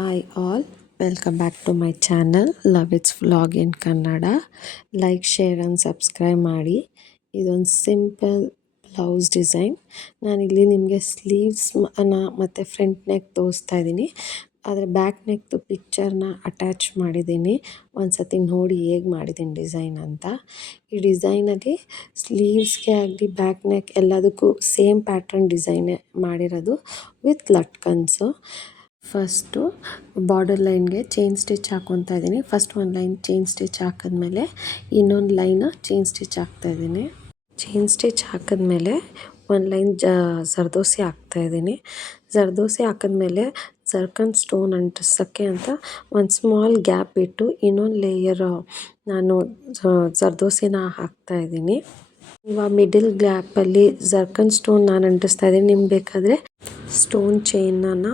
Hi all, welcome back to my channel Love It's Vlog in Kannada. Like share and subscribe ಮಾಡಿ. ಇದೊಂದು simple blouse design. ನಾನಿಲ್ಲಿ ನಿಮಗೆ sleeves ಮತ್ತು front neck ತೋರಿಸ್ತಾ ಇದ್ದೀನಿ. ಆದರೆ ಬ್ಯಾಕ್ ನೆಕ್ದು ಪಿಕ್ಚರ್ನ ಅಟ್ಯಾಚ್ ಮಾಡಿದ್ದೀನಿ. ಒಂದು ಸತಿ ನೋಡಿ ಹೇಗೆ ಮಾಡಿದ್ದೀನಿ ಡಿಸೈನ್ ಅಂತ. ಈ ಡಿಸೈನಲ್ಲಿ ಸ್ಲೀವ್ಸ್ಗೆ ಆಗಲಿ ಬ್ಯಾಕ್ ನೆಕ್ ಎಲ್ಲದಕ್ಕೂ ಸೇಮ್ ಪ್ಯಾಟ್ರನ್ ಡಿಸೈನೇ ಮಾಡಿರೋದು ವಿತ್ ಲಟ್ಕನ್ಸು. ಫಸ್ಟು ಬಾರ್ಡರ್ ಲೈನ್ಗೆ ಚೈನ್ ಸ್ಟಿಚ್ ಹಾಕ್ಕೊತಾ ಇದ್ದೀನಿ. ಫಸ್ಟ್ ಒಂದು ಲೈನ್ ಚೈನ್ ಸ್ಟಿಚ್ ಹಾಕಿದ್ಮೇಲೆ ಇನ್ನೊಂದು ಲೈನ್ ಚೈನ್ ಸ್ಟಿಚ್ ಹಾಕ್ತಾಯಿದ್ದೀನಿ. ಚೈನ್ ಸ್ಟಿಚ್ ಹಾಕಿದ್ಮೇಲೆ ಒಂದು ಲೈನ್ ಜರ್ದೋಸಿ ಹಾಕ್ತಾಯಿದ್ದೀನಿ. ಜರ್ದೋಸಿ ಹಾಕಿದ್ಮೇಲೆ ಜರ್ಕನ್ ಸ್ಟೋನ್ ಅಂಟಿಸೋಕ್ಕೆ ಅಂತ ಒಂದು ಸ್ಮಾಲ್ ಗ್ಯಾಪ್ ಇಟ್ಟು ಇನ್ನೊಂದು ಲೇಯರ್ ನಾನು ಜರ್ದೋಸಿನ ಹಾಕ್ತಾಯಿದ್ದೀನಿ. ಇವಾಗ ಮಿಡಲ್ ಗ್ಯಾಪಲ್ಲಿ ಜರ್ಕನ್ ಸ್ಟೋನ್ ನಾನು ಅಂಟಿಸ್ತಾ ಇದ್ದೀನಿ. ನಿಮ್ಗೆ ಬೇಕಾದರೆ ಸ್ಟೋನ್ ಚೈನನ್ನು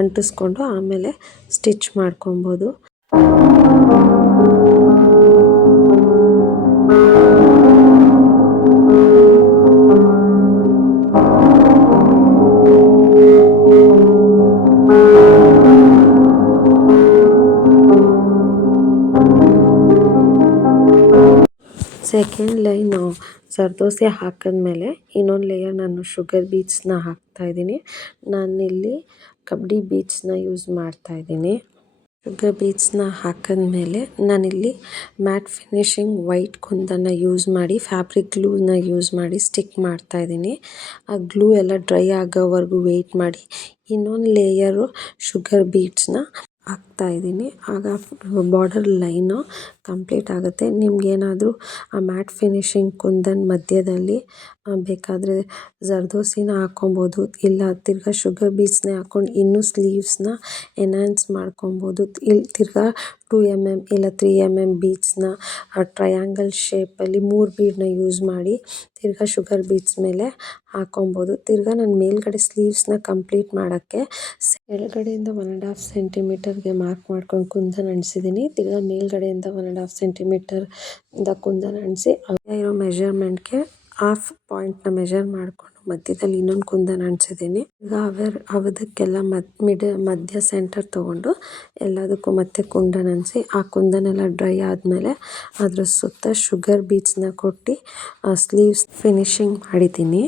ಅಂಟಿಸ್ಕೊಂಡು ಆಮೇಲೆ ಸ್ಟಿಚ್ ಮಾಡ್ಕೊಬೋದು. ಸೆಕೆಂಡ್ ಲೈನು ಜರ್ದೋಸಿ ಹಾಕಿದ್ಮೇಲೆ ಇನ್ನೊಂದು ಲೇಯರ್ ನಾನು ಶುಗರ್ ಬೀಡ್ಸ್ನ ಹಾಕ್ತಾಯಿದ್ದೀನಿ. ನಾನಿಲ್ಲಿ ಕಬಡ್ಡಿ ಬೀಡ್ಸ್ನ ಯೂಸ್ ಮಾಡ್ತಾಯಿದ್ದೀನಿ. ಶುಗರ್ ಬೀಡ್ಸ್ನ ಹಾಕಿದ್ಮೇಲೆ ನಾನಿಲ್ಲಿ ಮ್ಯಾಟ್ ಫಿನಿಶಿಂಗ್ ವೈಟ್ ಕುಂದನ್ನು ಯೂಸ್ ಮಾಡಿ ಫ್ಯಾಬ್ರಿಕ್ ಗ್ಲೂನ ಯೂಸ್ ಮಾಡಿ ಸ್ಟಿಕ್ ಮಾಡ್ತಾಯಿದ್ದೀನಿ. ಆ ಗ್ಲೂ ಎಲ್ಲ ಡ್ರೈ ಆಗೋವರೆಗೂ ವೆಯ್ಟ್ ಮಾಡಿ ಇನ್ನೊಂದು ಲೇಯರು ಶುಗರ್ ಬೀಡ್ಸ್ನ ಹಾಕ್ತಾಯಿದ್ದೀನಿ. ಆಗ ಬಾರ್ಡರ್ ಲೈನು ಕಂಪ್ಲೀಟ್ ಆಗುತ್ತೆ. ನಿಮಗೇನಾದರೂ ಆ ಮ್ಯಾಟ್ ಫಿನಿಶಿಂಗ್ ಕುಂದನ್ ಮಧ್ಯದಲ್ಲಿ ಬೇಕಾದರೆ ಜರ್ದೋಸಿನ ಹಾಕ್ಕೊಬೋದು, ಇಲ್ಲ ತಿರ್ಗಾ ಶುಗರ್ ಬೀಡ್ಸ್ನೇ ಹಾಕ್ಕೊಂಡು ಇನ್ನೂ ಸ್ಲೀವ್ಸ್ನ ಎನ್ಹಾನ್ಸ್ ಮಾಡ್ಕೊಬೋದು. ಇಲ್ಲಿ ತಿರ್ಗಾ 2 mm ಇಲ್ಲ 3 mm ಬೀಡ್ಸ್ನ ಟ್ರಯಾಂಗಲ್ ಶೇಪಲ್ಲಿ 3 ಬೀಡನ್ನ ಯೂಸ್ ಮಾಡಿ ತಿರ್ಗಾ ಶುಗರ್ ಬೀಡ್ಸ್ ಮೇಲೆ ಹಾಕ್ಕೊಬೋದು. ತಿರ್ಗಾ ನಾನು ಮೇಲ್ಗಡೆ ಸ್ಲೀವ್ಸ್ನ ಕಂಪ್ಲೀಟ್ ಮಾಡೋಕ್ಕೆ ಕೆಳಗಡೆಯಿಂದ 1.5 ಸೆಂಟಿಮೀಟರ್ಗೆ ಮಾರ್ಕ್ ಮಾಡ್ಕೊಂಡು ಕುಂದನ್ ಅಂಟಿಸಿದ್ದೀನಿ. ತಿರ್ಗಾ ಮೇಲ್ಗಡೆಯಿಂದ 1.5 ಸೆಂಟಿಮೀಟರಿಂದ ಕುಂದನ್ ಅಂಟಿಸಿ ಇರೋ ಮೆಜರ್ಮೆಂಟ್ಗೆ ಹಾಫ್ ಪಾಯಿಂಟ್ನ ಮೆಜರ್ ಮಾಡಿಕೊಂಡು ಮಧ್ಯದಲ್ಲಿ ಇನ್ನೊಂದು ಕುಂದನ್ ಅಂಟಿಸಿದ್ದೀನಿ. ಈಗ ಅದಕ್ಕೆಲ್ಲ ಮಧ್ಯ ಸೆಂಟರ್ ತೊಗೊಂಡು ಎಲ್ಲದಕ್ಕೂ ಮತ್ತೆ ಕುಂದನ್ ಅಂಟಿಸಿ ಆ ಕುಂದನೆಲ್ಲ ಡ್ರೈ ಆದಮೇಲೆ ಅದ್ರ ಸುತ್ತ ಶುಗರ್ ಬೀಡ್ಸ್ನ ಕೊಟ್ಟು ಸ್ಲೀವ್ಸ್ ಫಿನಿಶಿಂಗ್ ಮಾಡಿದ್ದೀನಿ.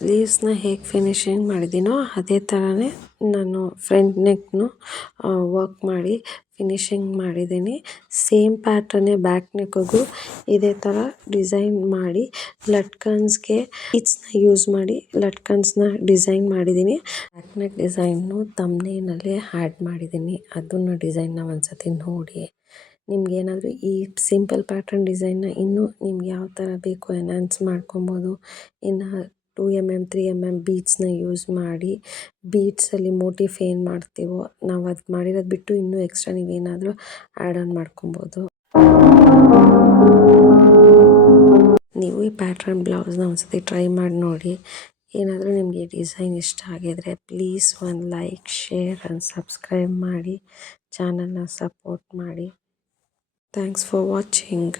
ಸ್ಲೀವ್ಸ್ನ ಹೇಗೆ ಫಿನಿಶಿಂಗ್ ಮಾಡಿದ್ದೀನೋ ಅದೇ ಥರನೇ ನಾನು ಫ್ರಂಟ್ ನೆಕ್ನು ವರ್ಕ್ ಮಾಡಿ ಫಿನಿಶಿಂಗ್ ಮಾಡಿದ್ದೀನಿ. ಸೇಮ್ ಪ್ಯಾಟ್ರನ್ನೇ ಬ್ಯಾಕ್ ನೆಕ್ಕಿಗೂ ಇದೇ ಥರ ಡಿಸೈನ್ ಮಾಡಿ ಲಟ್ಕನ್ಸ್ಗೆ ಬೀಡ್ಸ್ನ ಯೂಸ್ ಮಾಡಿ ಲಟ್ಕನ್ಸ್ನ ಡಿಸೈನ್ ಮಾಡಿದ್ದೀನಿ. ಬ್ಯಾಕ್ ನೆಕ್ ಡಿಸೈನು ತಮ್ನೇಲಲ್ಲೇ ಆ್ಯಡ್ ಮಾಡಿದ್ದೀನಿ. ಅದನ್ನು ಡಿಸೈನ್ನ ಒಂದ್ಸತಿ ನೋಡಿ. ನಿಮ್ಗೇನಾದರೂ ಈ ಸಿಂಪಲ್ ಪ್ಯಾಟ್ರನ್ ಡಿಸೈನ್ನ ಇನ್ನೂ ನಿಮ್ಗೆ ಯಾವ ಥರ ಬೇಕೋ ಎನ್ಹಾನ್ಸ್ ಮಾಡ್ಕೊಬೋದು. ಇನ್ನು 2 mm 3 mm ಬೀಡ್ಸ್ನ ಯೂಸ್ ಮಾಡಿ ಬೀಡ್ಸಲ್ಲಿ ಮೋಟಿಫ್ ಏನು ಮಾಡ್ತೀವೋ ನಾವು ಅದು ಮಾಡಿರೋದು ಬಿಟ್ಟು ಇನ್ನೂ ಎಕ್ಸ್ಟ್ರಾ ನೀವೇನಾದರೂ ಆ್ಯಡ್ ಆನ್ ಮಾಡ್ಕೊಬೋದು. ನೀವು ಈ ಪ್ಯಾಟ್ರನ್ ಬ್ಲೌಸ್ನ ಒಂದ್ಸತಿ ಟ್ರೈ ಮಾಡಿ ನೋಡಿ. ಏನಾದರೂ ನಿಮಗೆ ಡಿಸೈನ್ ಇಷ್ಟ ಆಗಿದರೆ ಪ್ಲೀಸ್ ಒಂದು ಲೈಕ್ ಶೇರ್ ಆ್ಯಂಡ್ ಸಬ್ಸ್ಕ್ರೈಬ್ ಮಾಡಿ ಚಾನಲ್ನ ಸಪೋರ್ಟ್ ಮಾಡಿ. Thanks for watching.